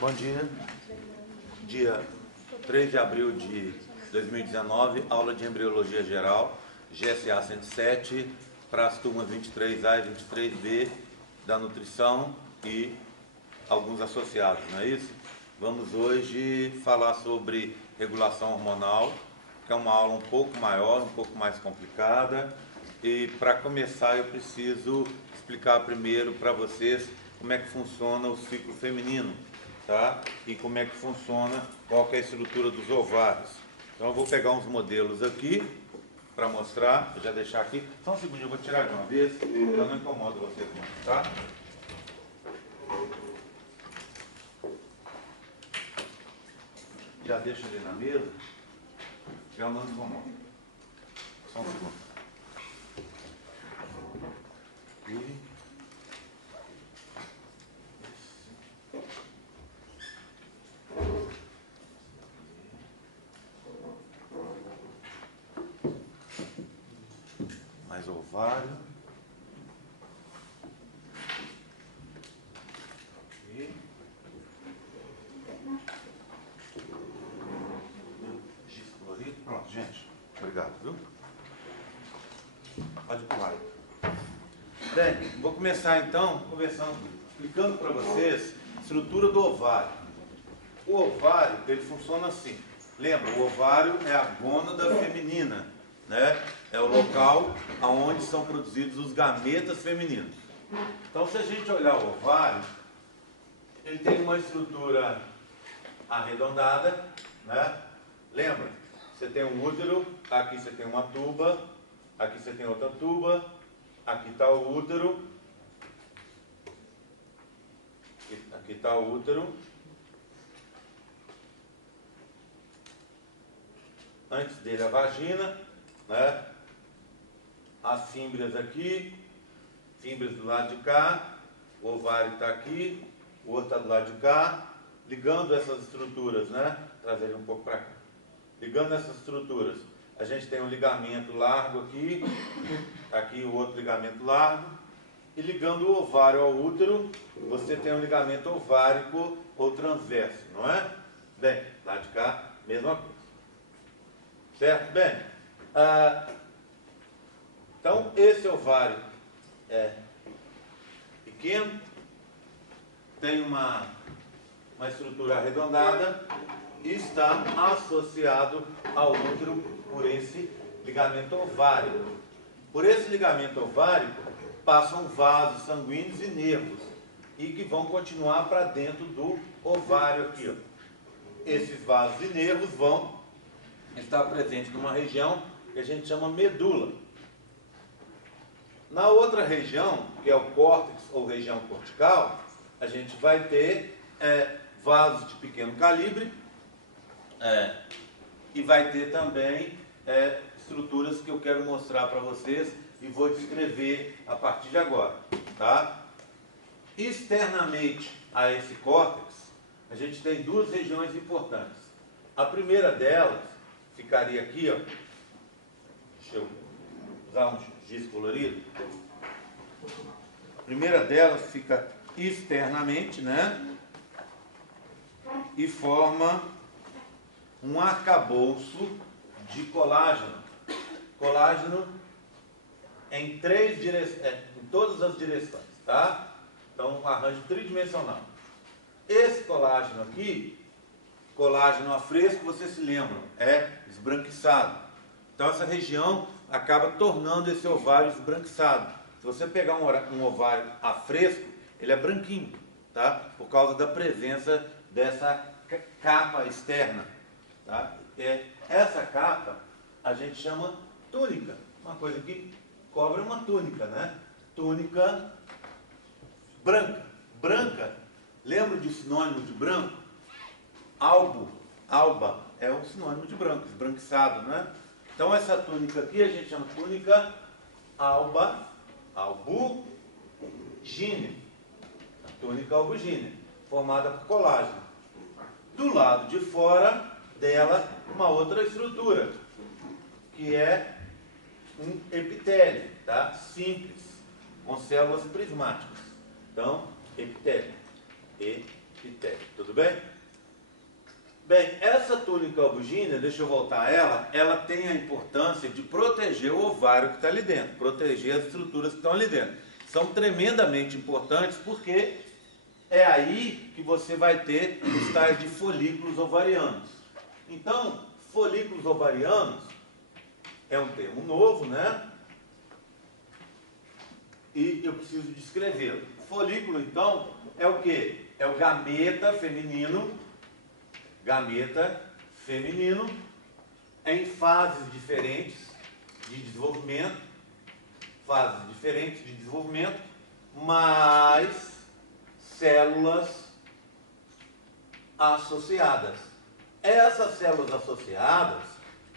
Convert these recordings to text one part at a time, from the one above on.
Bom dia. Dia 3 de abril de 2019, aula de embriologia geral, GSA 107, para as turmas 23A e 23B da nutrição e alguns associados, não é isso? Vamos hoje falar sobre regulação hormonal, que é uma aula um pouco maior, um pouco mais complicada. E para começar eu preciso explicar primeiro para vocês como é que funciona o ciclo feminino, tá? E como é que funciona, qual que é a estrutura dos ovários. Então eu vou pegar uns modelos aqui para mostrar, vou já deixar aqui. Só um segundo, eu vou tirar de uma vez, eu não incomodo vocês muito, tá? Já deixo ele na mesa, já não incomodo. Só um segundo. E... mais ovário. E... giz colorido. Pronto, gente. Obrigado, viu? Pode pular. Bem, vou começar então explicando para vocês a estrutura do ovário. O ovário, ele funciona assim. Lembra, o ovário é a gônada feminina, né? É o local onde são produzidos os gametas femininos. Então, se a gente olhar o ovário, ele tem uma estrutura arredondada, né? Lembra, você tem um útero, aqui você tem uma tuba, aqui você tem outra tuba, aqui está o útero, aqui está o útero. Antes dele a vagina, né? As fímbrias aqui, fímbrias do lado de cá, o ovário está aqui, o outro está do lado de cá, ligando essas estruturas, né? Trazer ele um pouco para cá. Ligando essas estruturas, a gente tem um ligamento largo aqui, aqui o outro ligamento largo, e ligando o ovário ao útero, você tem um ligamento ovárico ou transverso, não é? Bem, lá de cá, mesma coisa. Certo? Bem, então esse ovário é pequeno, tem uma estrutura arredondada e está associado ao útero por esse ligamento ovárico. Por esse ligamento ovárico passam vasos sanguíneos e nervos e que vão continuar para dentro do ovário aqui, ó. Esses vasos e nervos vão estar presentes numa região que a gente chama medula. Na outra região, que é o córtex ou região cortical, a gente vai ter vasos de pequeno calibre e vai ter também estruturas que eu quero mostrar para vocês e vou descrever a partir de agora, tá? Externamente a esse córtex, a gente tem duas regiões importantes. A primeira delas ficaria aqui, ó. Deixa eu usar um giz colorido. A primeira delas fica externamente, né? E forma um arcabouço de colágeno. Colágeno em todas as direções, tá? Então, um arranjo tridimensional. Esse colágeno aqui, colágeno a fresco, vocês se lembram, é esbranquiçado. Então essa região acaba tornando esse ovário esbranquiçado. Se você pegar um ovário a fresco, ele é branquinho, tá? Por causa da presença dessa capa externa, tá? Essa capa a gente chama túnica, uma coisa que cobre uma túnica, né? Túnica branca. Branca, lembra de sinônimo de branco? Alba é um sinônimo de branco, esbranquiçado, né? Então essa túnica aqui a gente chama túnica albugine. Túnica albugine, formada por colágeno. Do lado de fora dela, uma outra estrutura, que é um epitélio, tá? Simples, com células prismáticas. Então, epitélio, tudo bem? bem? Bem, essa túnica albugínea, deixa eu voltar a ela tem a importância de proteger o ovário que está ali dentro, proteger as estruturas que estão ali dentro. São tremendamente importantes porque é aí que você vai ter os tais de folículos ovarianos. Então, folículos ovarianos é um termo novo, né? E eu preciso descrevê-lo. Folículo, então, é o quê? É o gameta feminino em fases diferentes de desenvolvimento, mas células associadas. Essas células associadas,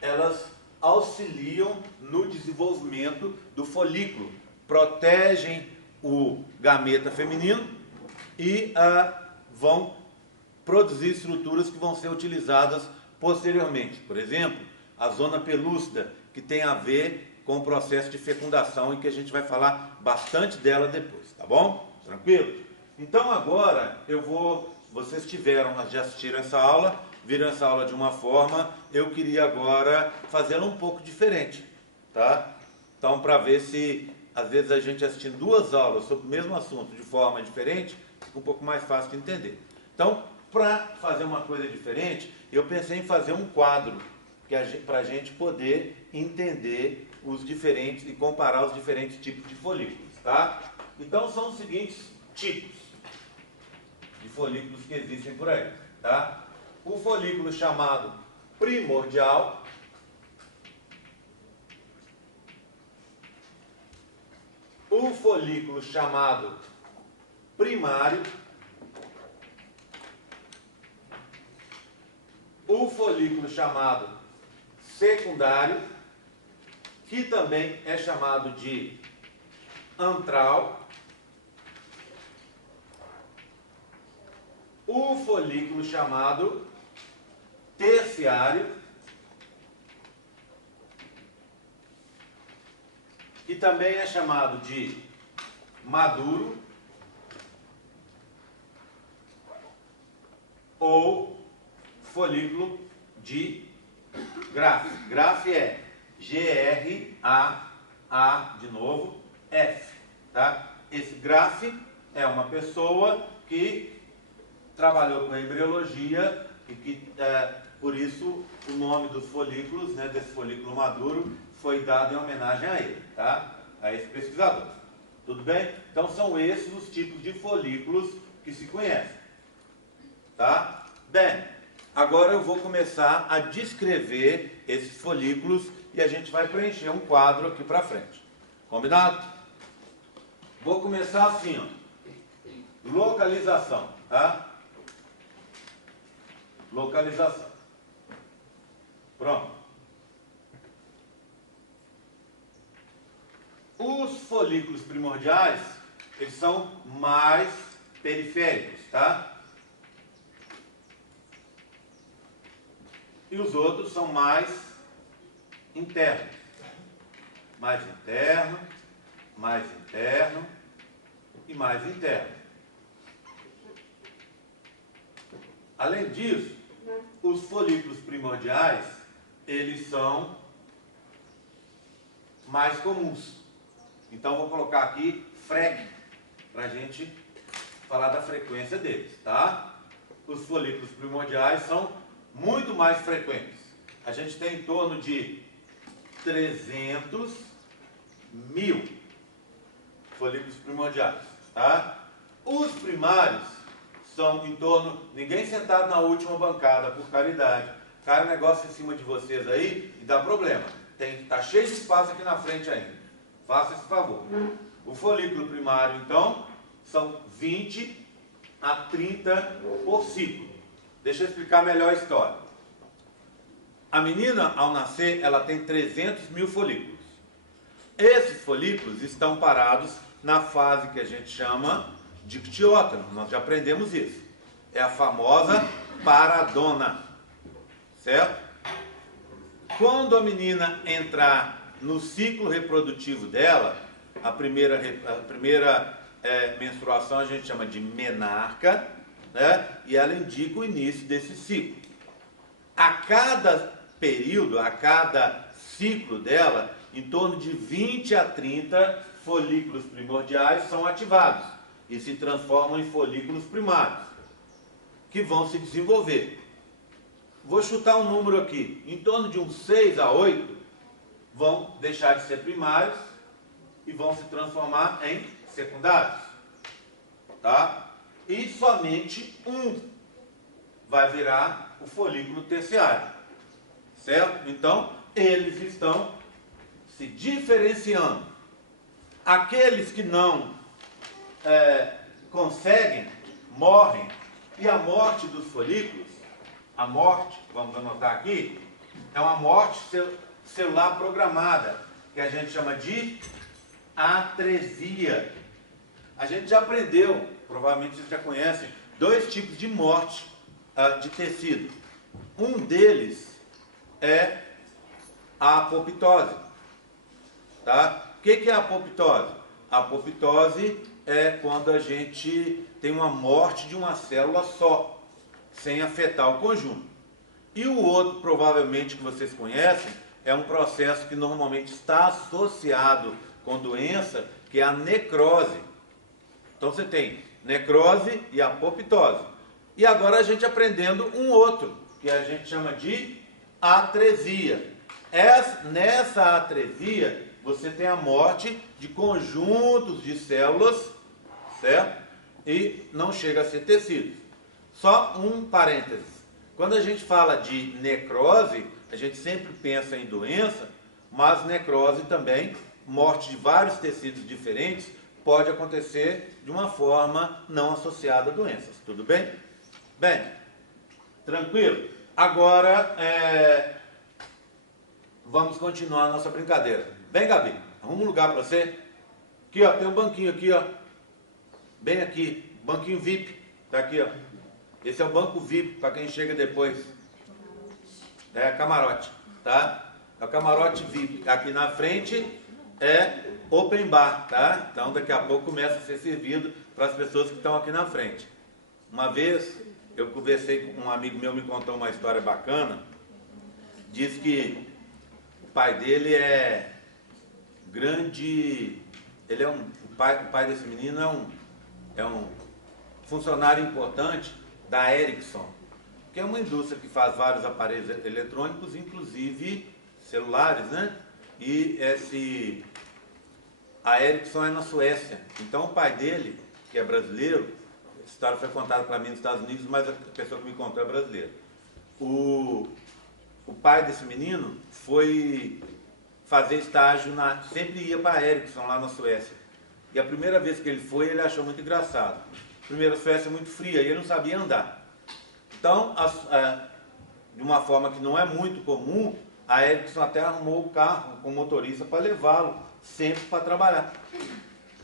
elas auxiliam no desenvolvimento do folículo, protegem o gameta feminino e vão produzir estruturas que vão ser utilizadas posteriormente. Por exemplo, a zona pelúcida, que tem a ver com o processo de fecundação e que a gente vai falar bastante dela depois, tá bom? Tranquilo? Então agora vocês já assistiram essa aula, viram essa aula de uma forma, eu queria agora fazê-la um pouco diferente, tá? Então, para ver se, às vezes, a gente assistindo duas aulas sobre o mesmo assunto de forma diferente, fica um pouco mais fácil de entender. Então, para fazer uma coisa diferente, eu pensei em fazer um quadro para a gente poder entender os diferentes e comparar os diferentes tipos de folículos, tá? Então, são os seguintes tipos de folículos que existem por aí, tá? O folículo chamado primordial, o folículo chamado primário, o folículo chamado secundário, que também é chamado de antral, o folículo chamado terciário, que também é chamado de maduro, ou folículo de Graff. Graff é G-R-A-A, de novo, F. Tá? Esse Graff é uma pessoa que trabalhou com a embriologia e que, por isso, o nome dos folículos, né, desse folículo maduro, foi dado em homenagem a ele, tá? A esse pesquisador. Tudo bem? Então, são esses os tipos de folículos que se conhecem. Tá? Bem, agora eu vou começar a descrever esses folículos e a gente vai preencher um quadro aqui para frente. Combinado? Vou começar assim, ó. Localização, tá? Localização. Pronto. Os folículos primordiais, eles são mais periféricos, tá? E os outros são mais internos. Mais interno, mais interno e mais interno. Além disso, os folículos primordiais, eles são mais comuns. Então, vou colocar aqui FREG, para a gente falar da frequência deles, tá? Os folículos primordiais são muito mais frequentes. A gente tem em torno de 300 mil folículos primordiais, tá? Os primários são em torno... Ninguém sentado na última bancada, por caridade. Cai um negócio em cima de vocês aí e dá problema. Tá cheio de espaço aqui na frente ainda. Faça esse favor. O folículo primário, então, são 20 a 30 por ciclo. Deixa eu explicar melhor a história. A menina, ao nascer, ela tem 300 mil folículos. Esses folículos estão parados na fase que a gente chama de dictiótano. Nós já aprendemos isso. É a famosa paradona. Certo? Quando a menina entrar no ciclo reprodutivo dela, a primeira menstruação a gente chama de menarca, né? E ela indica o início desse ciclo. A cada período, a cada ciclo dela, em torno de 20 a 30 folículos primordiais são ativados e se transformam em folículos primários, que vão se desenvolver. Vou chutar um número aqui, em torno de uns 6 a 8 vão deixar de ser primários e vão se transformar em secundários, tá? E somente um vai virar o folículo terciário, certo? Então, eles estão se diferenciando. Aqueles que não conseguem, morrem, e a morte dos folículos, a morte, vamos anotar aqui, é uma morte celular programada, que a gente chama de atresia. A gente já aprendeu, provavelmente vocês já conhecem, 2 tipos de morte de tecido. Um deles é a apoptose. Tá? O que é a apoptose? A apoptose é quando a gente tem uma morte de uma célula só, sem afetar o conjunto. E o outro, provavelmente, que vocês conhecem, é um processo que normalmente está associado com doença, que é a necrose. Então você tem necrose e apoptose. E agora a gente aprendendo um outro, que a gente chama de atresia. Nessa atresia, você tem a morte de conjuntos de células, certo? E não chega a ser tecido. Só um parênteses. Quando a gente fala de necrose, a gente sempre pensa em doença, mas necrose também, morte de vários tecidos diferentes, pode acontecer de uma forma não associada a doenças. Tudo bem? Bem, tranquilo? Agora, vamos continuar a nossa brincadeira. Vem, Gabi, arruma um lugar para você. Aqui, ó, tem um banquinho aqui, ó. Bem aqui, banquinho VIP. Tá aqui, ó. Esse é o banco VIP, para quem chega depois. É camarote, tá? É o camarote VIP. Aqui na frente é open bar, tá? Então daqui a pouco começa a ser servido para as pessoas que estão aqui na frente. Uma vez eu conversei com um amigo meu, me contou uma história bacana. Diz que o pai dele é grande, ele é o pai desse menino é um funcionário importante da Ericsson, que é uma indústria que faz vários aparelhos eletrônicos, inclusive celulares, né? E a Ericsson é na Suécia. Então o pai dele, que é brasileiro, a história foi contada para mim nos Estados Unidos, mas a pessoa que me contou é brasileira. O pai desse menino foi fazer estágio, sempre ia para a Ericsson lá na Suécia. E a primeira vez que ele foi, ele achou muito engraçado. Primeiro, a Suécia é muito fria e ele não sabia andar. Então, de uma forma que não é muito comum, a Ericsson até arrumou o carro com o motorista para levá-lo sempre para trabalhar.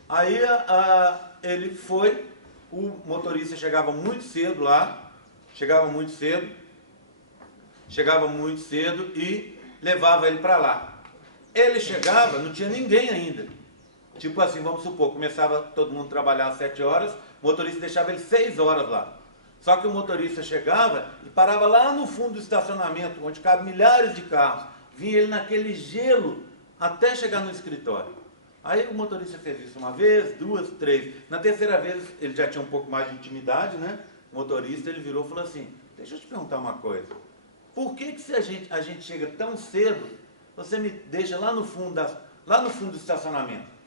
Aí ele foi, o motorista chegava muito cedo lá, chegava muito cedo e levava ele para lá. Ele chegava, não tinha ninguém ainda. Tipo assim, vamos supor, começava todo mundo a trabalhar às 7 horas, o motorista deixava ele 6 horas lá. Só que o motorista chegava e parava lá no fundo do estacionamento, onde cabem milhares de carros. Vinha ele naquele gelo até chegar no escritório. Aí o motorista fez isso uma vez, 2, 3. Na terceira vez, ele já tinha um pouco mais de intimidade, né? O motorista, ele virou e falou assim, deixa eu te perguntar uma coisa. Por que se a gente chega tão cedo, você me deixa lá no fundo do estacionamento?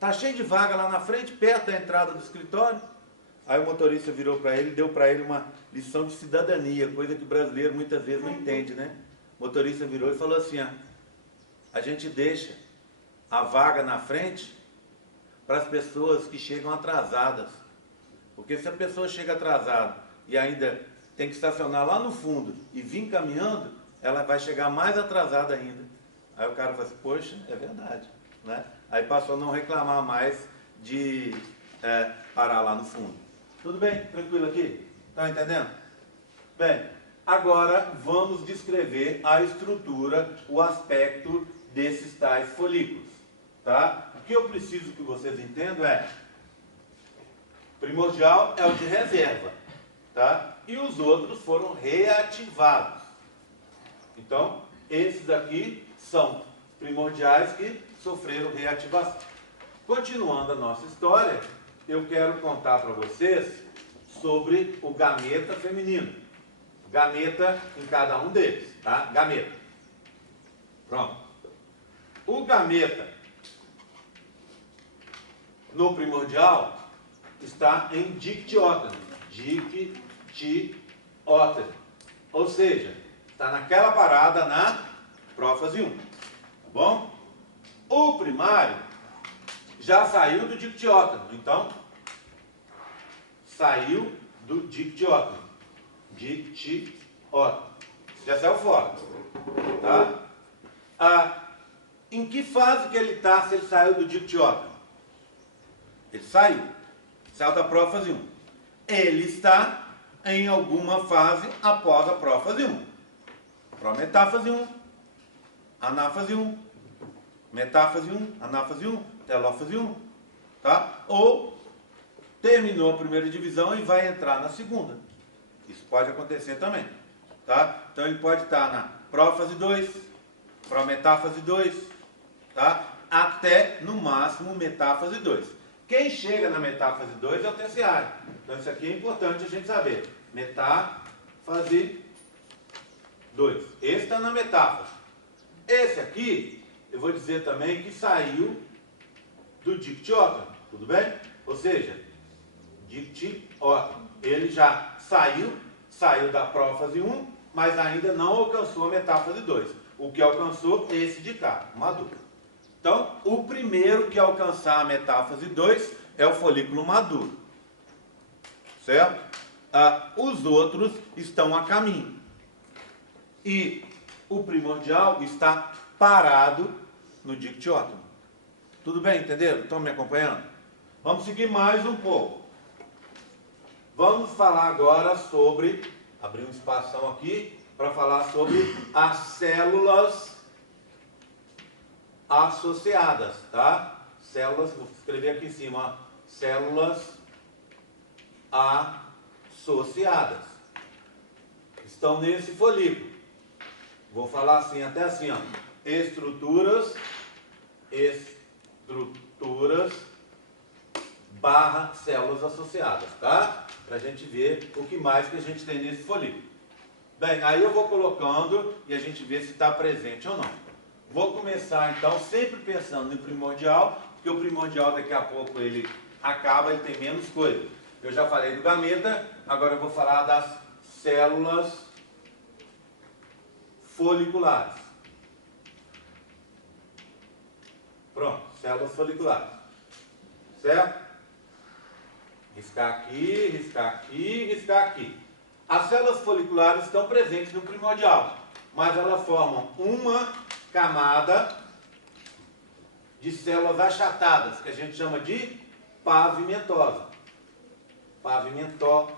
Tá cheio de vaga lá na frente, perto da entrada do escritório. Aí o motorista virou para ele e deu para ele uma lição de cidadania, coisa que o brasileiro muitas vezes não entende, né? O motorista virou e falou assim, a gente deixa a vaga na frente para as pessoas que chegam atrasadas. Porque se a pessoa chega atrasada e ainda tem que estacionar lá no fundo e vir caminhando, ela vai chegar mais atrasada ainda. Aí o cara falou assim, poxa, é verdade, né? Aí passou a não reclamar mais de parar lá no fundo. Tudo bem? Tranquilo aqui? Estão entendendo? Bem, agora vamos descrever a estrutura, o aspecto desses tais folículos. Tá? O que eu preciso que vocês entendam primordial é o de reserva. tá? E os outros foram reativados. Então, esses aqui são primordiais que sofreram reativação. Continuando a nossa história, eu quero contar para vocês sobre o gameta feminino. Gameta em cada um deles, tá? Gameta. Pronto. O gameta no primordial está em dictióteno. Dictióteno. Ou seja, está naquela parada na prófase 1. Tá bom? O primário já saiu do dictióteno. Então, saiu do dictióteno. Dictióteno. Já saiu fora. Tá? Em que fase que ele está se ele saiu do dictióteno? Ele saiu da prófase 1. Ele está em alguma fase após a prófase 1. Prometáfase 1, anáfase 1, metáfase 1, anáfase 1, telófase 1. Tá? Ou terminou a primeira divisão e vai entrar na segunda. Isso pode acontecer também. Tá? Então ele pode estar na prófase 2, prometáfase 2, tá? Até no máximo metáfase 2. Quem chega na metáfase 2 é o terciário. Então isso aqui é importante a gente saber. Metáfase 2. Esse está na metáfase. Esse aqui, eu vou dizer também que saiu do dictióteno. Tudo bem? Ou seja, dictióteno. Ele já saiu da prófase 1, mas ainda não alcançou a metáfase 2. O que alcançou é esse de cá, maduro. Então, o primeiro que alcançar a metáfase 2 é o folículo maduro. Certo? Os outros estão a caminho. E o primordial está parado no dictióteno. Tudo bem, entenderam? Estão me acompanhando? Vamos seguir mais um pouco. Vamos falar agora sobre, abrir um espação aqui, para falar sobre as células associadas, tá? Células, vou escrever aqui em cima, ó, células associadas. Estão nesse folículo. Vou falar assim, até assim, ó. Estruturas barra células associadas, tá? Pra gente ver o que mais que a gente tem nesse folículo. Bem, aí eu vou colocando e a gente vê se está presente ou não. Vou começar então sempre pensando no primordial, porque o primordial daqui a pouco ele acaba, ele tem menos coisa. Eu já falei do gameta, agora eu vou falar das células foliculares. Pronto, células foliculares. Certo? Riscar aqui, riscar aqui, riscar aqui. As células foliculares estão presentes no primordial, mas elas formam uma camada de células achatadas, que a gente chama de pavimentosa. Pavimentosas.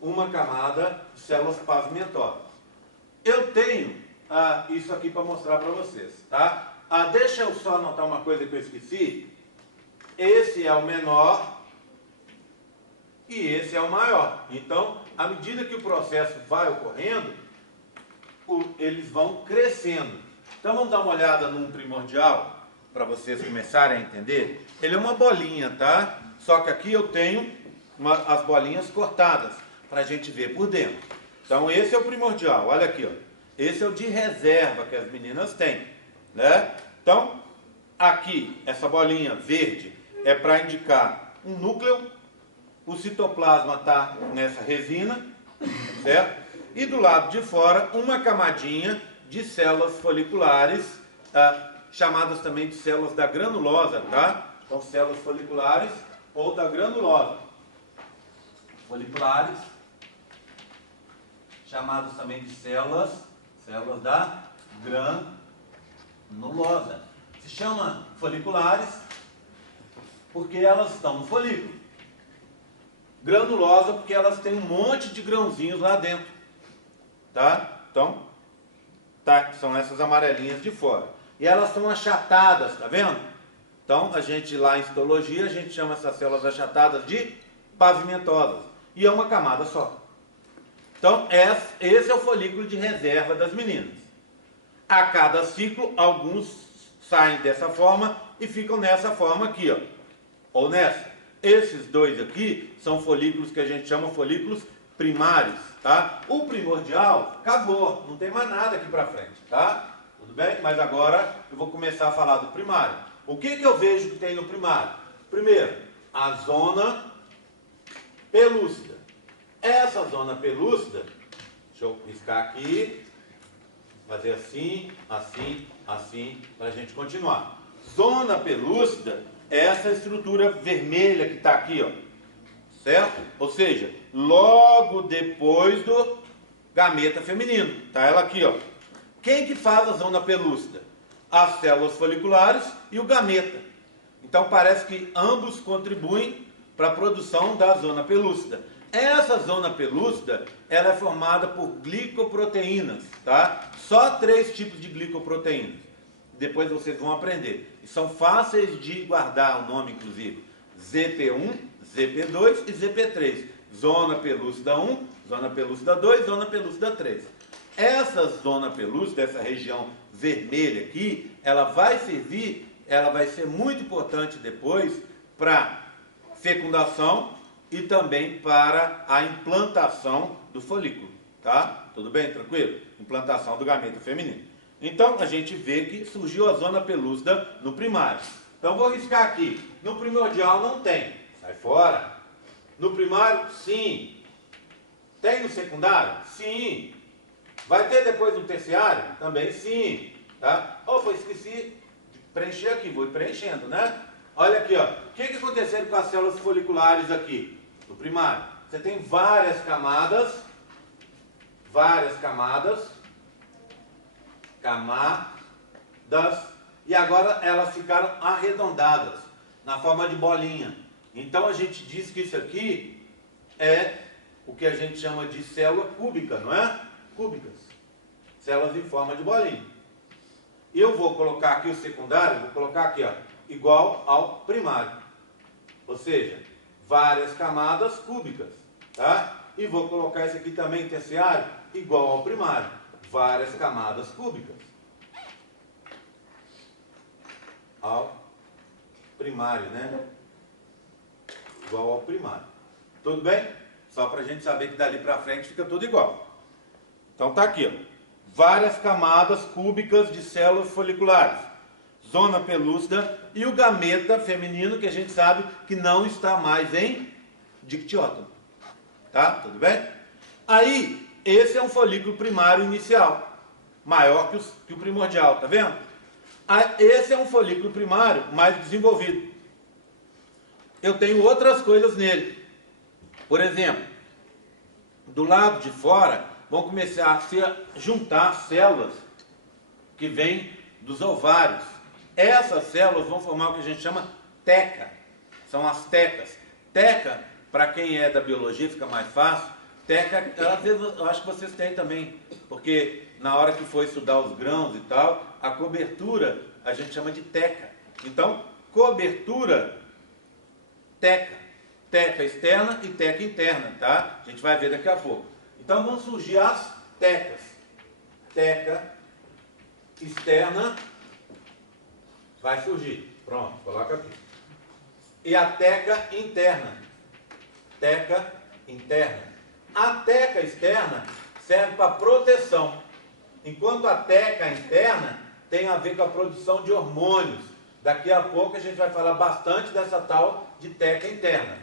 Uma camada de células pavimentosas. Eu tenho isso aqui para mostrar para vocês, tá? Deixa eu só anotar uma coisa que eu esqueci. Esse é o menor e esse é o maior. Então, à medida que o processo vai ocorrendo, eles vão crescendo. Então vamos dar uma olhada num primordial, para vocês começarem a entender. Ele é uma bolinha, tá? Só que aqui eu tenho as bolinhas cortadas, para a gente ver por dentro. Então esse é o primordial, olha aqui, ó. Esse é o de reserva que as meninas têm, né? Então, aqui, essa bolinha verde é para indicar um núcleo. O citoplasma está nessa resina, certo? E do lado de fora, uma camadinha de células foliculares, chamadas também de células da granulosa, tá? Então, células foliculares ou da granulosa. Foliculares, chamadas também de células da granulosa. Se chama foliculares porque elas estão no folículo. Granulosa porque elas têm um monte de grãozinhos lá dentro. Tá? Então, são essas amarelinhas de fora. E elas são achatadas, tá vendo? Então, a gente lá em histologia, a gente chama essas células achatadas de pavimentosas. E é uma camada só. Então, esse é o folículo de reserva das meninas. A cada ciclo, alguns saem dessa forma e ficam nessa forma aqui, ó, ou nessa. Esses dois aqui são folículos que a gente chama folículos primários, tá? O primordial acabou, não tem mais nada aqui para frente, tá? Tudo bem? Mas agora eu vou começar a falar do primário. O que eu vejo que tem no primário? Primeiro, a zona pelúcida. Essa zona pelúcida, deixa eu riscar aqui, fazer assim, assim, assim, para a gente continuar. Zona pelúcida é essa estrutura vermelha que está aqui, ó, certo? Ou seja, logo depois do gameta feminino, tá ela aqui, ó. Quem que faz a zona pelúcida? As células foliculares e o gameta. Então parece que ambos contribuem para a produção da zona pelúcida. Essa zona pelúcida, ela é formada por glicoproteínas, tá? Só 3 tipos de glicoproteínas. Depois vocês vão aprender. E são fáceis de guardar o nome, inclusive. ZP1, ZP2 e ZP3. Zona pelúcida 1, zona pelúcida 2, zona pelúcida 3. Essa zona pelúcida, essa região vermelha aqui, ela vai servir, ela vai ser muito importante depois para fecundação e também para a implantação do folículo, tá? Tudo bem? Tranquilo? Implantação do gameta feminino. Então, a gente vê que surgiu a zona pelúcida no primário. Então, vou riscar aqui. No primordial não tem. Sai fora. No primário, sim. Tem no secundário? Sim. Vai ter depois no terciário? Também sim. Tá? Opa, esqueci de preencher aqui. Vou preenchendo, né? Olha aqui, ó. O que aconteceu com as células foliculares aqui? No primário. Você tem várias camadas, e agora elas ficaram arredondadas, na forma de bolinha. Então a gente diz que isso aqui é o que a gente chama de célula cúbica, não é? Cúbicas. Células em forma de bolinha. Eu vou colocar aqui o secundário, vou colocar aqui, ó, igual ao primário. Ou seja, várias camadas cúbicas, tá? E vou colocar esse aqui também, terciário, igual ao primário. Várias camadas cúbicas. Ao primário, né? Igual ao primário. Tudo bem? Só para a gente saber que dali para frente fica tudo igual. Então tá aqui, ó. Várias camadas cúbicas de células foliculares. Zona pelúcida e o gameta feminino, que a gente sabe que não está mais em dictiótomo. Tá? Tudo bem? Aí, esse é um folículo primário inicial, maior que o primordial, tá vendo? Esse é um folículo primário mais desenvolvido. Eu tenho outras coisas nele. Por exemplo, do lado de fora vão começar a se juntar células que vêm dos ovários. Essas células vão formar o que a gente chama teca. São as tecas. Teca, para quem é da biologia, fica mais fácil. Teca, às vezes eu acho que vocês têm também, porque na hora que for estudar os grãos e tal, a cobertura a gente chama de teca. Então, cobertura, teca. Teca externa e teca interna, tá? A gente vai ver daqui a pouco. Então vão surgir as tecas. Teca externa vai surgir. Pronto, coloca aqui. E a teca interna. Teca interna. A teca externa serve para proteção, enquanto a teca interna tem a ver com a produção de hormônios. Daqui a pouco a gente vai falar bastante dessa tal de teca interna.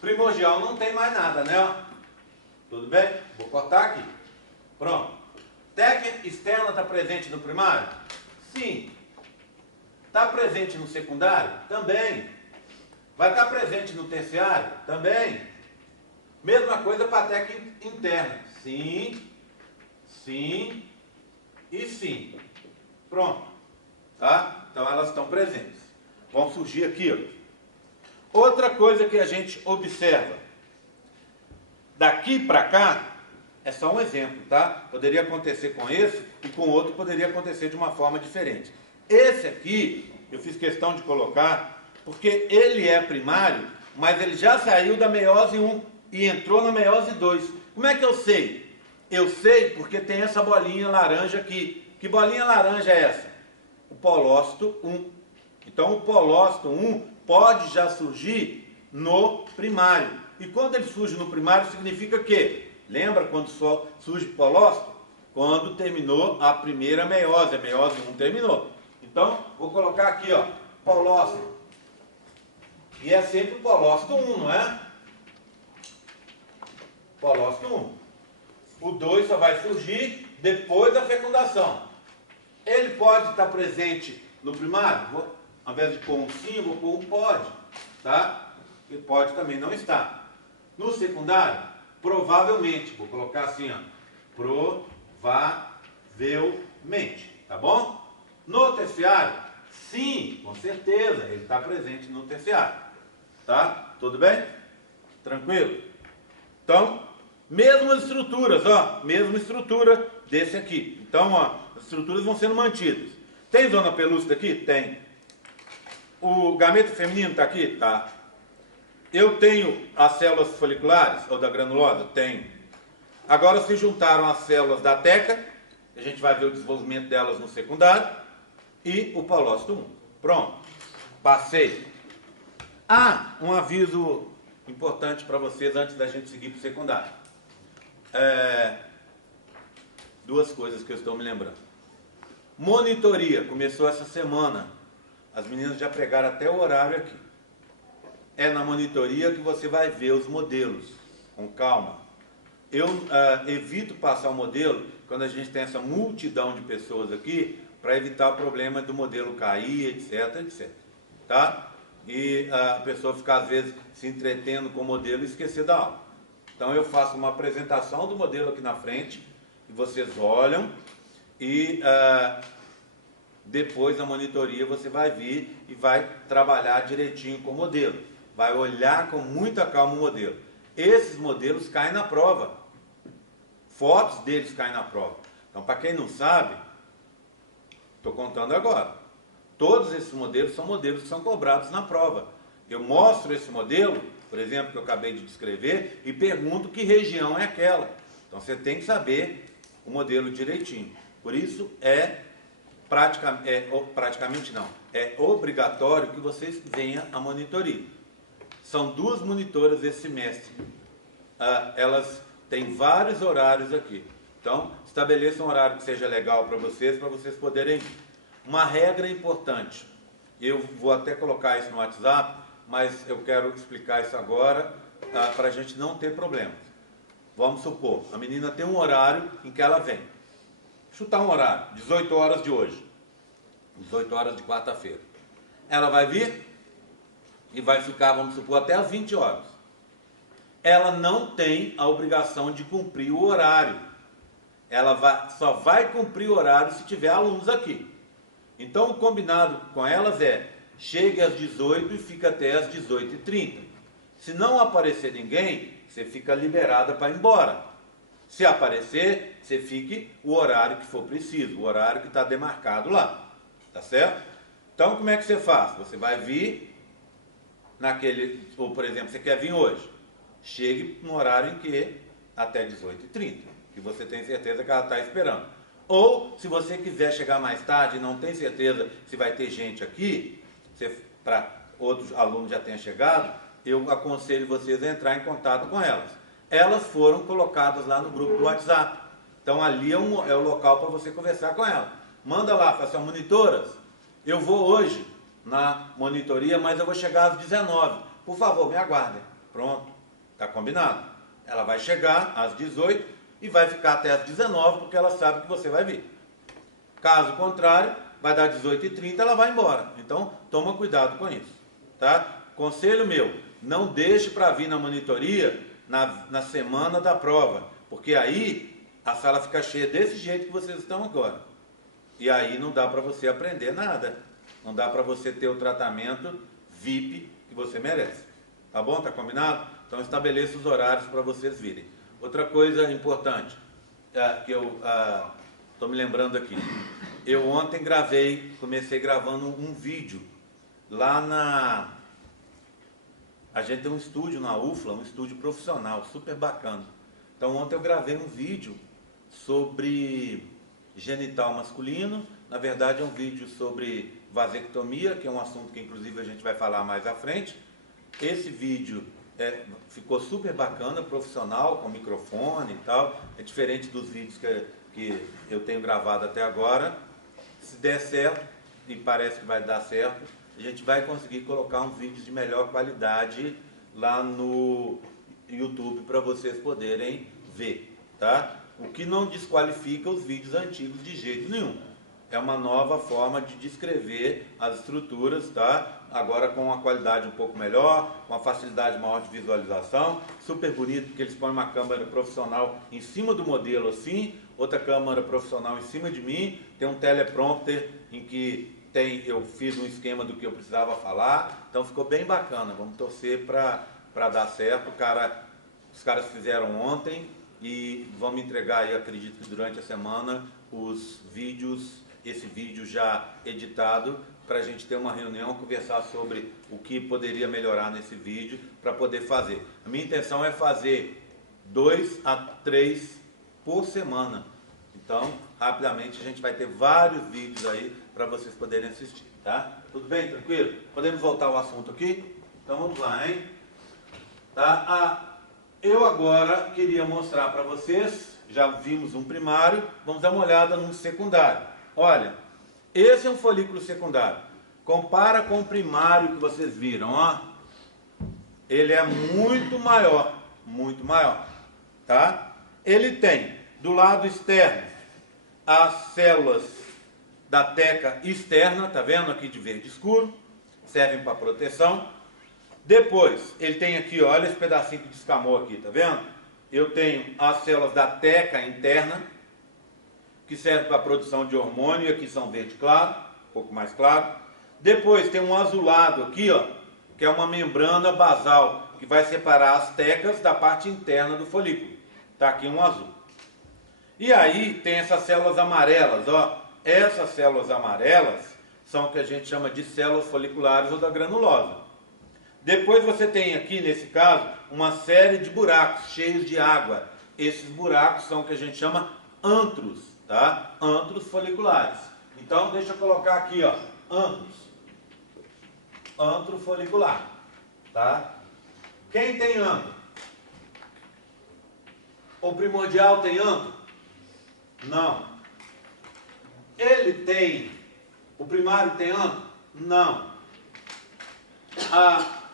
Primordial não tem mais nada, né? Tudo bem? Vou cortar aqui. Pronto. Teca externa está presente no primário? Sim. Está presente no secundário? Também. Vai estar presente no terciário? Também. Mesma coisa para a teca interna. Sim, sim e sim. Pronto. Tá? Então elas estão presentes. Vão surgir aqui, ó. Outra coisa que a gente observa. Daqui para cá, é só um exemplo, tá? Poderia acontecer com esse e com outro poderia acontecer de uma forma diferente. Esse aqui, eu fiz questão de colocar, porque ele é primário mas ele já saiu da meiose 1 e entrou na meiose 2. Como é que eu sei? Eu sei porque tem essa bolinha laranja aqui. Que bolinha laranja é essa? O polócito 1. Então o polócito 1 pode já surgir no primário. E quando ele surge no primário, significa que, lembra quando só surge polócito? Quando terminou a primeira meiose, a meiose 1 terminou. Então, vou colocar aqui, ó, polócito. E é sempre o polócito 1, não é? Polócito 1. O 2 só vai surgir depois da fecundação. Ele pode estar presente no primário? Ao invés de pôr um sim, eu vou pôr um pode. Tá? Ele pode também não estar. No secundário, provavelmente. Vou colocar assim, ó. Provavelmente. Tá bom? No terciário, sim, com certeza. Ele está presente no terciário. Tá? Tudo bem? Tranquilo? Então, mesmas estruturas, ó. Mesma estrutura desse aqui. Então, ó, as estruturas vão sendo mantidas. Tem zona pelúcida aqui? Tem. O gameto feminino está aqui? Tá. Eu tenho as células foliculares, ou da granulosa? Tenho. Agora se juntaram as células da teca, a gente vai ver o desenvolvimento delas no secundário, e o polócito 1. Pronto. Passei. Ah, um aviso importante para vocês antes da gente seguir para o secundário. Duas coisas que eu estou me lembrando. Monitoria, começou essa semana. As meninas já pregaram até o horário aqui. É na monitoria que você vai ver os modelos, com calma. Eu evito passar o modelo quando a gente tem essa multidão de pessoas aqui, para evitar o problema do modelo cair, etc, etc. Tá? E a pessoa ficar, às vezes, se entretendo com o modelo e esquecer da aula. Então eu faço uma apresentação do modelo aqui na frente, e vocês olham, e depois na monitoria você vai vir e vai trabalhar direitinho com o modelo. Vai olhar com muita calma o modelo. Esses modelos caem na prova. Fotos deles caem na prova. Então, para quem não sabe, estou contando agora. Todos esses modelos são modelos que são cobrados na prova. Eu mostro esse modelo, por exemplo, que eu acabei de descrever, e pergunto que região é aquela. Então, você tem que saber o modelo direitinho. Por isso, praticamente não, é obrigatório que vocês venham à monitoria. São 2 monitoras esse semestre. Elas têm vários horários aqui. Então, estabeleça um horário que seja legal para vocês poderem vir. Uma regra importante, eu vou até colocar isso no WhatsApp, mas eu quero explicar isso agora, para a gente não ter problemas. Vamos supor, a menina tem um horário em que ela vem. Chutar um horário, 18 horas de hoje, 18 horas de quarta-feira. Ela vai vir e vai ficar, vamos supor, até às 20 horas. Ela não tem a obrigação de cumprir o horário. Ela só vai cumprir o horário se tiver alunos aqui. Então, o combinado com elas é, chegue às 18 e fica até às 18h30. Se não aparecer ninguém, você fica liberada para ir embora. Se aparecer, você fique o horário que for preciso, o horário que está demarcado lá. Tá certo? Então, como é que você faz? Você vai vir ou por exemplo, você quer vir hoje. Chegue no horário em que até 18h30, que você tem certeza que ela está esperando. Ou, se você quiser chegar mais tarde e não tem certeza se vai ter gente aqui, para outros alunos já tenham chegado, eu aconselho vocês a entrar em contato com elas. Elas foram colocadas lá no grupo do WhatsApp. Então, ali é o local para você conversar com elas. Manda lá, fala assim, monitoras, eu vou hoje na monitoria, mas eu vou chegar às 19. Por favor, me aguardem. Pronto, está combinado. Ela vai chegar às 18 e vai ficar até às 19, porque ela sabe que você vai vir. Caso contrário, vai dar 18h30, ela vai embora. Então, toma cuidado com isso. Tá? Conselho meu, não deixe para vir na monitoria na semana da prova, porque aí a sala fica cheia desse jeito que vocês estão agora. E aí não dá para você aprender nada. Não dá para você ter o tratamento VIP que você merece. Tá bom? Tá combinado? Então estabeleça os horários para vocês virem. Outra coisa importante, que eu estou me lembrando aqui. Eu ontem comecei gravando um vídeo lá A gente tem um estúdio na UFLA, um estúdio profissional, super bacana. Então ontem eu gravei um vídeo sobre genital masculino. Na verdade é um vídeo sobre vasectomia, que é um assunto que inclusive a gente vai falar mais à frente. Esse vídeo ficou super bacana, profissional, com microfone e tal. É diferente dos vídeos que eu tenho gravado até agora. Se der certo, e parece que vai dar certo, a gente vai conseguir colocar um vídeo de melhor qualidade lá no YouTube para vocês poderem ver, tá? O que não desqualifica os vídeos antigos de jeito nenhum. É uma nova forma de descrever as estruturas, tá? Agora com uma qualidade um pouco melhor, com uma facilidade maior de visualização. Super bonito, porque eles põem uma câmera profissional em cima do modelo assim, outra câmera profissional em cima de mim, tem um teleprompter em que eu fiz um esquema do que eu precisava falar, então ficou bem bacana. Vamos torcer para dar certo. Os caras fizeram ontem e vamos entregar aí, acredito que durante a semana, os vídeos, esse vídeo já editado, para a gente ter uma reunião, conversar sobre o que poderia melhorar nesse vídeo para poder fazer. A minha intenção é fazer 2 a 3 por semana. Então, rapidamente a gente vai ter vários vídeos aí para vocês poderem assistir, tá? Tudo bem? Tranquilo? Podemos voltar ao assunto aqui? Então vamos lá, hein? Tá? Eu agora queria mostrar para vocês, já vimos um primário, vamos dar uma olhada num secundário. Olha, esse é um folículo secundário. Compara com o primário que vocês viram, ó. Ele é muito maior, tá? Ele tem do lado externo as células da teca externa, tá vendo aqui de verde escuro, servem para proteção. Depois, ele tem aqui, olha esse pedacinho que descamou aqui, tá vendo? Eu tenho as células da teca interna, que servem para a produção de hormônio, e aqui são verde claro, um pouco mais claro. Depois tem um azulado aqui, ó, que é uma membrana basal, que vai separar as tecas da parte interna do folículo. Tá aqui um azul. E aí tem essas células amarelas, ó. Essas células amarelas são o que a gente chama de células foliculares ou da granulosa. Depois você tem aqui, nesse caso, uma série de buracos cheios de água. Esses buracos são o que a gente chama antros, tá? Antros foliculares. Então, deixa eu colocar aqui, ó, antros. Antro folicular, tá? Quem tem antro? O primordial tem antro? Não. Ele tem, o primário tem antro? Não.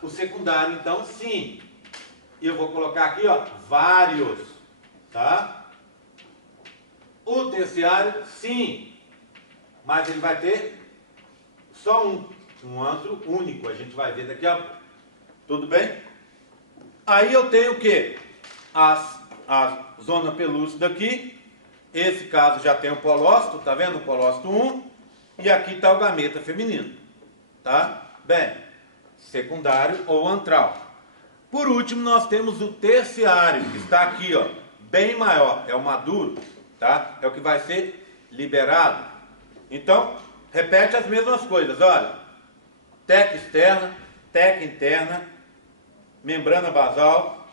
O secundário, então, sim. E eu vou colocar aqui, ó, vários, tá? O terciário, sim. Mas ele vai ter só um antro único. A gente vai ver daqui a pouco. Tudo bem? Aí eu tenho o quê? A zona pelúcida aqui. Esse caso já tem o polócito, tá vendo? O polócito 1. E aqui está o gameta feminino. Tá? Bem, secundário ou antral. Por último, nós temos o terciário, que está aqui, ó, bem maior. É o maduro, tá? É o que vai ser liberado. Então, repete as mesmas coisas, olha. Teca externa, teca interna, membrana basal,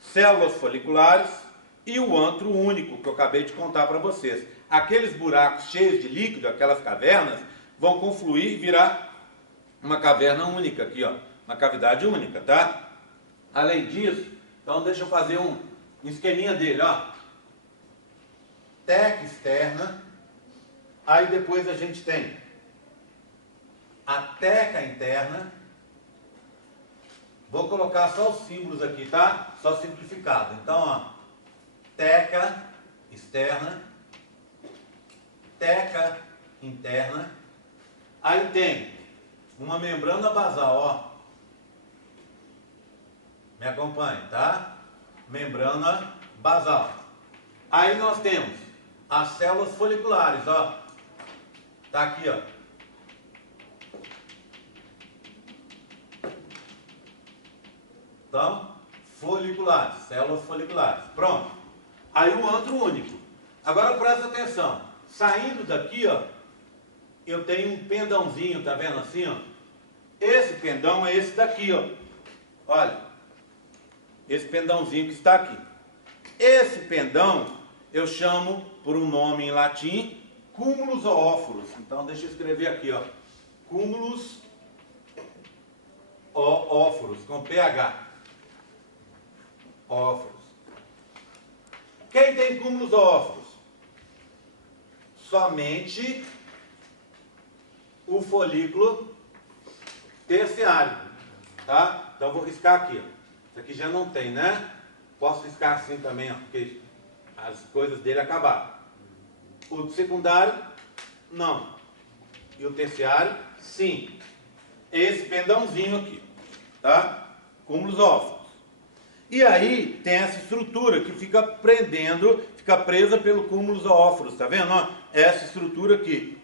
células foliculares e o antro único, que eu acabei de contar para vocês. Aqueles buracos cheios de líquido, aquelas cavernas, vão confluir e virar uma caverna única aqui, ó, uma cavidade única, tá? Além disso, então deixa eu fazer um esqueminha dele, ó. Teca externa, aí depois a gente tem a teca interna. Vou colocar só os símbolos aqui, tá? Só simplificado. Então, ó, teca externa, teca interna. Aí tem uma membrana basal, ó. Me acompanhe, tá? Membrana basal. Aí nós temos as células foliculares, ó. Tá aqui, ó. Então, foliculares, células foliculares. Pronto. Aí o antro único. Agora presta atenção. Saindo daqui, ó, eu tenho um pendãozinho, tá vendo assim, ó? Esse pendão é esse daqui, ó. Olha, esse pendãozinho que está aqui. Esse pendão eu chamo por um nome em latim, cúmulus oóforos. Então deixa eu escrever aqui, ó. Cúmulus oóforos, com PH. Óforos. Quem tem cúmulos oóforos? Somente o folículo terciário, tá? Então eu vou riscar aqui, ó. Isso aqui já não tem, né? Posso riscar assim também, ó, porque as coisas dele acabaram. O secundário, não. E o terciário, sim. Esse pendãozinho aqui, tá? Cúmulos oóforos. E aí tem essa estrutura que fica prendendo, fica presa pelo cúmulos oóforos, tá vendo? Ó, essa estrutura aqui.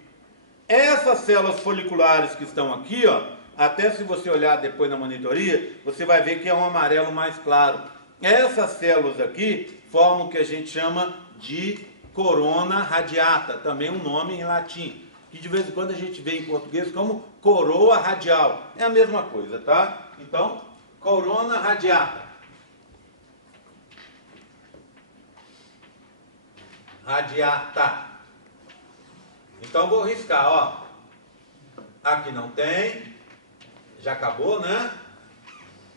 Essas células foliculares que estão aqui, ó, até se você olhar depois na monitoria, você vai ver que é um amarelo mais claro. Essas células aqui formam o que a gente chama de corona radiata, também um nome em latim, que de vez em quando a gente vê em português como coroa radial. É a mesma coisa, tá? Então, corona radiata. Radiata. Então vou riscar, ó. Aqui não tem. Já acabou, né?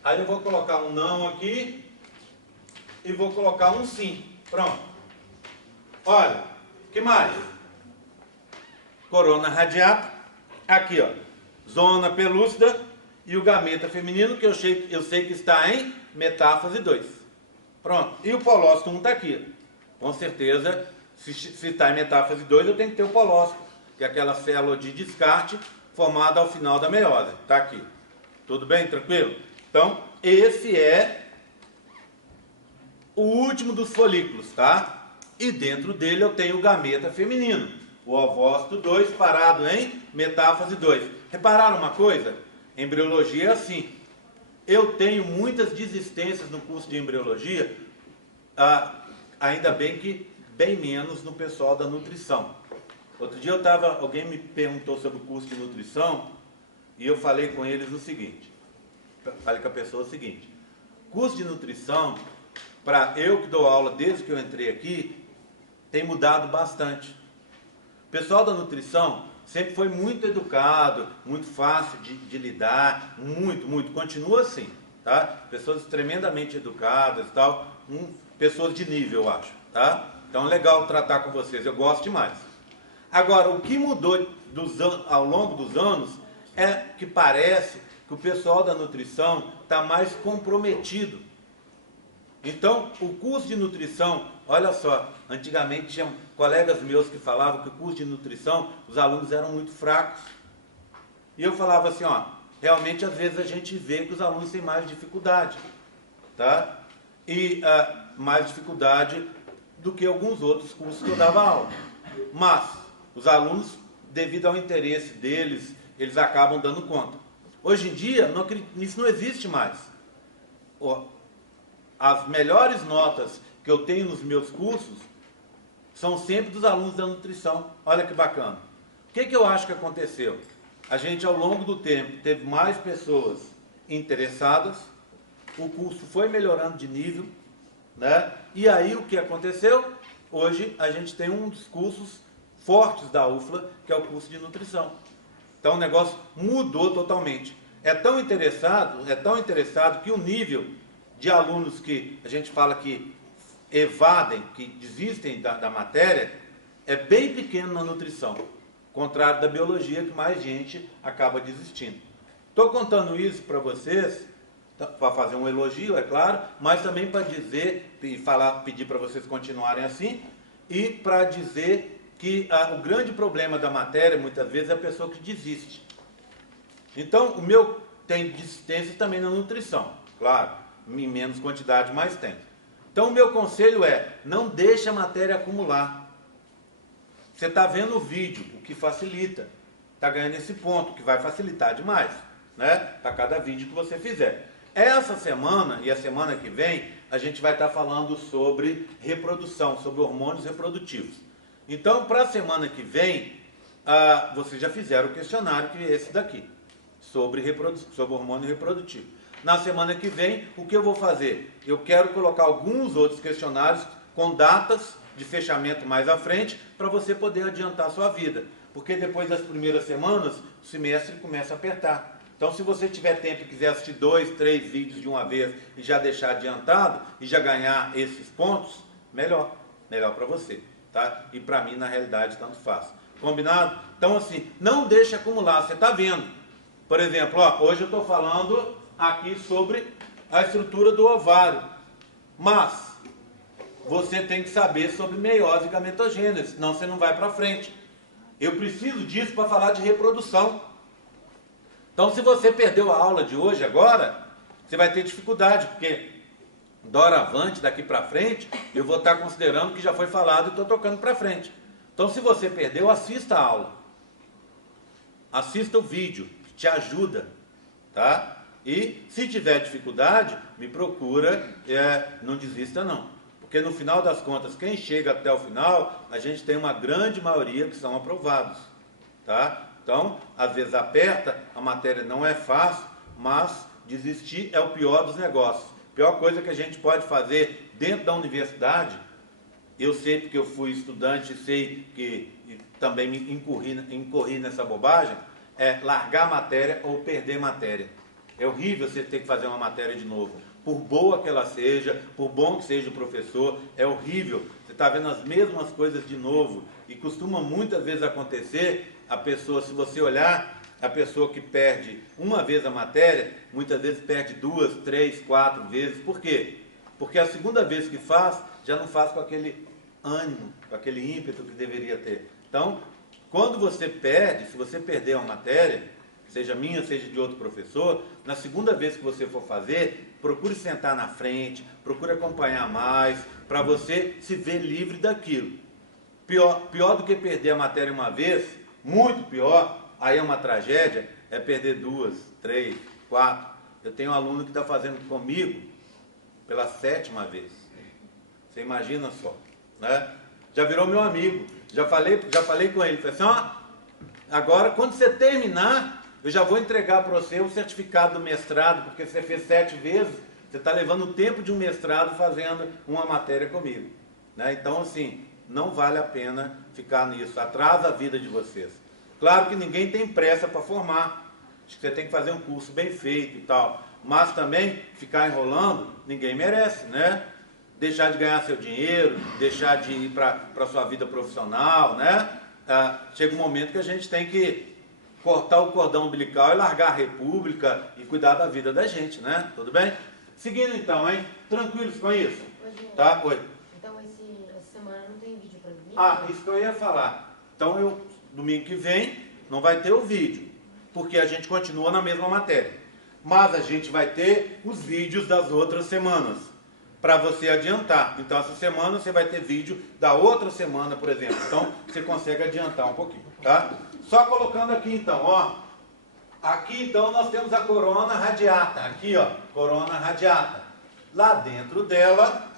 Aí eu vou colocar um não aqui e vou colocar um sim. Pronto. Olha, que mais? Corona radiata. Aqui, ó. Zona pelúcida e o gameta feminino, que eu sei que está em metáfase 2. Pronto. E o polócito 1 está aqui. Com certeza, se está em metáfase 2, eu tenho que ter o polócito, que é aquela célula de descarte formada ao final da meiose. Está aqui. Tudo bem? Tranquilo? Então, esse é o último dos folículos, tá? E dentro dele eu tenho o gameta feminino, o ovócito 2 parado em metáfase 2. Repararam uma coisa? Embriologia é assim. Eu tenho muitas desistências no curso de embriologia, ainda bem que bem menos no pessoal da nutrição. Outro dia alguém me perguntou sobre o curso de nutrição e eu falei com eles o seguinte, falei com a pessoa o seguinte: curso de nutrição, para eu que dou aula desde que eu entrei aqui, tem mudado bastante. O pessoal da nutrição sempre foi muito educado, muito fácil de lidar, muito, continua assim, tá? Pessoas tremendamente educadas e tal, pessoas de nível, eu acho, tá? Então é legal tratar com vocês, eu gosto demais. Agora, o que mudou ao longo dos anos é que parece que o pessoal da nutrição está mais comprometido. Então, o curso de nutrição, olha só, antigamente tinha colegas meus que falavam que o curso de nutrição, os alunos eram muito fracos. E eu falava assim, ó, realmente às vezes a gente vê que os alunos têm mais dificuldade, tá? E mais dificuldade do que alguns outros cursos que eu dava aula. Mas os alunos, devido ao interesse deles, eles acabam dando conta. Hoje em dia, isso não existe mais. As melhores notas que eu tenho nos meus cursos são sempre dos alunos da nutrição. Olha que bacana. O que eu acho que aconteceu? A gente, ao longo do tempo, teve mais pessoas interessadas, o curso foi melhorando de nível, né? E aí o que aconteceu? Hoje a gente tem um dos cursos fortes da UFLA, que é o curso de nutrição. Então o negócio mudou totalmente. É tão interessado que o nível de alunos que a gente fala que evadem, que desistem da matéria, é bem pequeno na nutrição. Contrário da biologia, que mais gente acaba desistindo. Estou contando isso para vocês, para fazer um elogio, é claro, mas também para dizer e pedir para vocês continuarem assim, e para dizer que o grande problema da matéria, muitas vezes, é a pessoa que desiste. Então, o meu tem desistência também na nutrição, claro, em menos quantidade, mas tem. Então, o meu conselho é, não deixe a matéria acumular. Você está vendo o vídeo, o que facilita. Está ganhando esse ponto, que vai facilitar demais, né? Para cada vídeo que você fizer. Essa semana e a semana que vem, a gente vai estar falando sobre reprodução, sobre hormônios reprodutivos. Então, para a semana que vem, vocês já fizeram o questionário, que é esse daqui, sobre hormônio reprodutivo. Na semana que vem, o que eu vou fazer? Eu quero colocar alguns outros questionários com datas de fechamento mais à frente, para você poder adiantar a sua vida. Porque depois das primeiras semanas, o semestre começa a apertar. Então, se você tiver tempo e quiser assistir 2, 3 vídeos de uma vez e já deixar adiantado e já ganhar esses pontos, melhor. Melhor para você, tá? E para mim, na realidade, tanto faz. Combinado? Então, assim, não deixe acumular. Você está vendo. Por exemplo, ó, hoje eu estou falando aqui sobre a estrutura do ovário. Mas você tem que saber sobre meiose e gametogênese, senão você não vai para frente. Eu preciso disso para falar de reprodução. Então, se você perdeu a aula de hoje agora, você vai ter dificuldade, porque doravante, daqui para frente, eu vou estar considerando que já foi falado e estou tocando para frente. Então, se você perdeu, assista a aula. Assista o vídeo, que te ajuda, tá? E, se tiver dificuldade, me procura, não desista não. Porque no final das contas, quem chega até o final, a gente tem uma grande maioria que são aprovados, tá? Então, às vezes aperta, a matéria não é fácil, mas desistir é o pior dos negócios. A pior coisa que a gente pode fazer dentro da universidade, eu sei porque eu fui estudante e sei que também me incorri nessa bobagem, é largar a matéria ou perder matéria. É horrível você ter que fazer uma matéria de novo. Por boa que ela seja, por bom que seja o professor, é horrível. Você está vendo as mesmas coisas de novo. E costuma muitas vezes acontecer, a pessoa, se você olhar, a pessoa que perde uma vez a matéria, muitas vezes perde 2, 3, 4 vezes. Por quê? Porque a segunda vez que faz, já não faz com aquele ânimo, com aquele ímpeto que deveria ter. Então, quando você perde, se você perder uma matéria, seja minha, seja de outro professor, na segunda vez que você for fazer, procure sentar na frente, procure acompanhar mais, para você se ver livre daquilo. Pior do que perder a matéria uma vez, muito pior, aí é uma tragédia, é perder 2, 3, 4. Eu tenho um aluno que está fazendo comigo pela 7ª vez. Você imagina só, né? Já virou meu amigo, já falei com ele, falei assim, ó, agora quando você terminar, eu já vou entregar para você o certificado do mestrado, porque você fez 7 vezes, você está levando o tempo de um mestrado fazendo uma matéria comigo, né? Então, assim, não vale a pena ficar nisso, atrasa a vida de vocês. Claro que ninguém tem pressa para formar, acho que você tem que fazer um curso bem feito e tal, mas também ficar enrolando, ninguém merece, né? Deixar de ganhar seu dinheiro, deixar de ir para a sua vida profissional, né? Chega um momento que a gente tem que cortar o cordão umbilical e largar a república e cuidar da vida da gente, né? Tudo bem? Seguindo então, hein? Tranquilos com isso? Oi, tá? Oi. Então essa semana não tem vídeo para mim? Ah, isso que eu ia falar. Então, domingo que vem não vai ter o vídeo, porque a gente continua na mesma matéria. Mas a gente vai ter os vídeos das outras semanas, para você adiantar. Então, essa semana você vai ter vídeo da outra semana, por exemplo. Então, você consegue adiantar um pouquinho, tá? Só colocando aqui, então, ó. Aqui, então, nós temos a corona radiata. Aqui, ó, corona radiata. Lá dentro dela,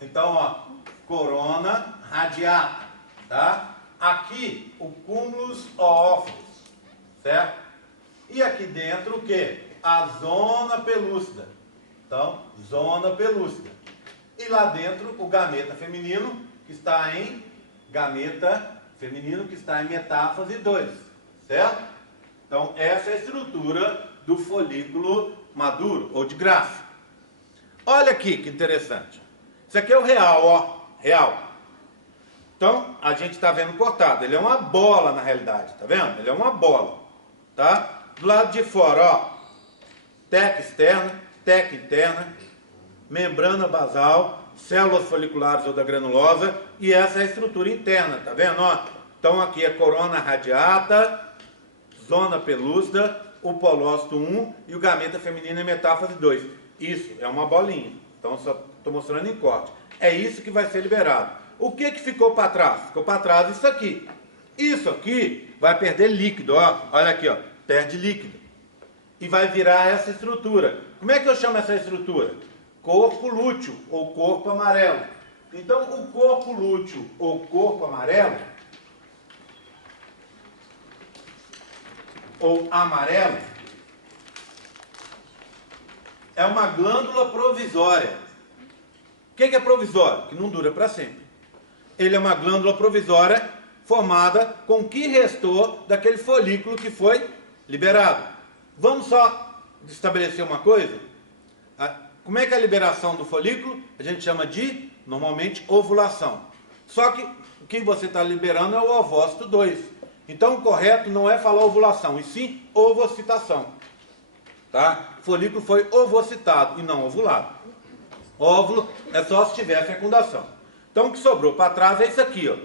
então, ó, corona radiata, tá? Aqui, o cúmulus ófilos, certo? E aqui dentro, o quê? A zona pelúcida. Então, zona pelúcida. E lá dentro, o gameta feminino, que está em metáfase 2, certo? Então, essa é a estrutura do folículo maduro, ou de graça. Olha aqui que interessante. Isso aqui é o real, ó, real. Então, a gente está vendo cortado. Ele é uma bola, na realidade, tá vendo? Ele é uma bola, tá? Do lado de fora, ó, teca externa, teca interna, membrana basal, células foliculares ou da granulosa, e essa é a estrutura interna, tá vendo? Ó, então aqui é corona radiata, zona pelúcida, o polócito 1 e o gameta feminino em metáfase 2. Isso é uma bolinha, então só estou mostrando em corte. É isso que vai ser liberado. O que ficou para trás? Ficou para trás isso aqui. Isso aqui vai perder líquido, ó. Olha aqui, ó, perde líquido. E vai virar essa estrutura. Como é que eu chamo essa estrutura? Corpo lúteo ou corpo amarelo. Então, o corpo lúteo ou corpo amarelo, ou amarelo, é uma glândula provisória. O que é provisório? Que não dura para sempre. Ele é uma glândula provisória formada com o que restou daquele folículo que foi liberado. Vamos só estabelecer uma coisa? Como é que é a liberação do folículo? A gente chama de, normalmente, ovulação. Só que o que você está liberando é o ovócito 2. Então, o correto não é falar ovulação, e sim ovocitação. Tá? O folículo foi ovocitado e não ovulado. Óvulo é só se tiver fecundação. Então, o que sobrou para trás é isso aqui, ó.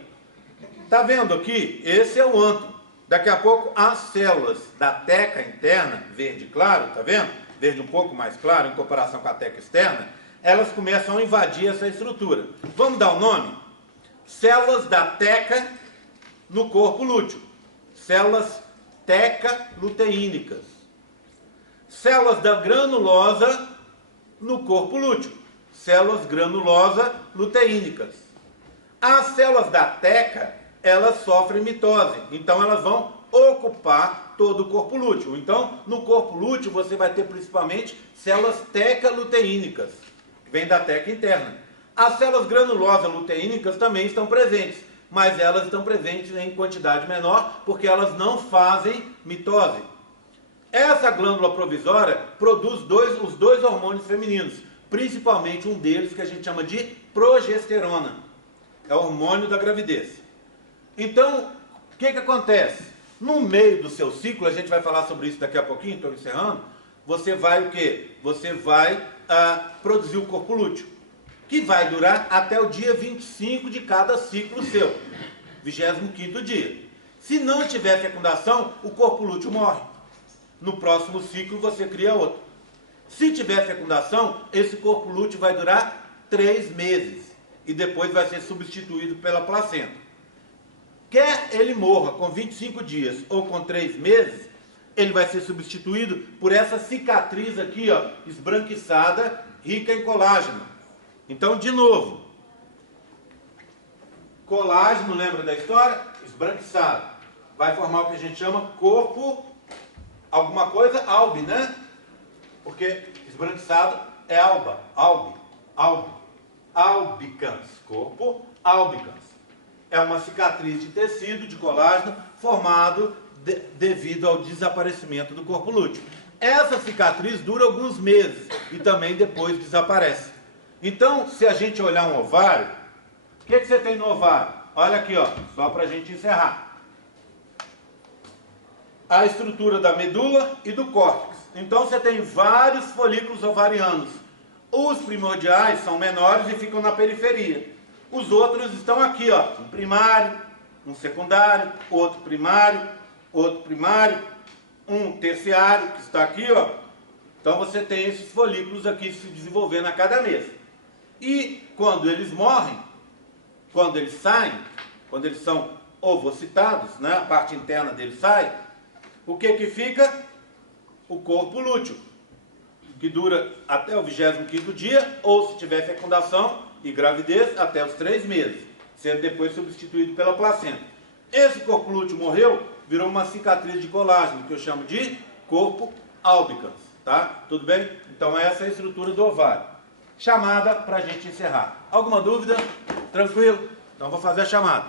Tá vendo aqui? Esse é o antro. Daqui a pouco, as células da teca interna, verde claro, tá vendo? Verde um pouco mais claro em comparação com a teca externa, elas começam a invadir essa estrutura. Vamos dar o nome? Células da teca no corpo lúteo. Células teca-luteínicas. Células da granulosa no corpo lúteo. Células granulosa luteínicas. As células da teca, elas sofrem mitose, então elas vão ocupar todo o corpo lúteo. Então, no corpo lúteo, você vai ter principalmente células teca-luteínicas, que vêm da teca interna. As células granulosas luteínicas também estão presentes, mas elas estão presentes em quantidade menor, porque elas não fazem mitose. Essa glândula provisória produz os dois hormônios femininos, principalmente um deles que a gente chama de progesterona. É o hormônio da gravidez. Então, o que acontece? No meio do seu ciclo, a gente vai falar sobre isso daqui a pouquinho, estou encerrando, você vai o quê? Você vai produzir o corpo lúteo, que vai durar até o dia 25 de cada ciclo seu, 25º dia. Se não tiver fecundação, o corpo lúteo morre. No próximo ciclo você cria outro. Se tiver fecundação, esse corpo lúteo vai durar 3 meses e depois vai ser substituído pela placenta. Quer ele morra com 25 dias ou com 3 meses, ele vai ser substituído por essa cicatriz aqui, ó, esbranquiçada, rica em colágeno. Então, de novo, colágeno, lembra da história? Esbranquiçado. Vai formar o que a gente chama corpo, alguma coisa, albe, né? Porque esbranquiçado é alba, albicans, corpo albicans. É uma cicatriz de tecido, de colágeno, formado devido ao desaparecimento do corpo lúteo. Essa cicatriz dura alguns meses e também depois desaparece. Então, se a gente olhar um ovário, o que você tem no ovário? Olha aqui, ó, só para a gente encerrar. A estrutura da medula e do córtex. Então, você tem vários folículos ovarianos. Os primordiais são menores e ficam na periferia. Os outros estão aqui, ó, um primário, um secundário, outro primário, um terciário, que está aqui, ó. Então você tem esses folículos aqui se desenvolvendo a cada mês. E quando eles morrem, quando eles saem, quando eles são ovocitados, né, a parte interna deles sai, o que fica? O corpo lúteo, que dura até o 25º dia, ou se tiver fecundação e gravidez, até os 3 meses, sendo depois substituído pela placenta. Esse corpo lúteo morreu, virou uma cicatriz de colágeno, que eu chamo de corpo albicans, tá? Tudo bem? Então essa é a estrutura do ovário. Chamada para a gente encerrar. Alguma dúvida? Tranquilo? Então vou fazer a chamada.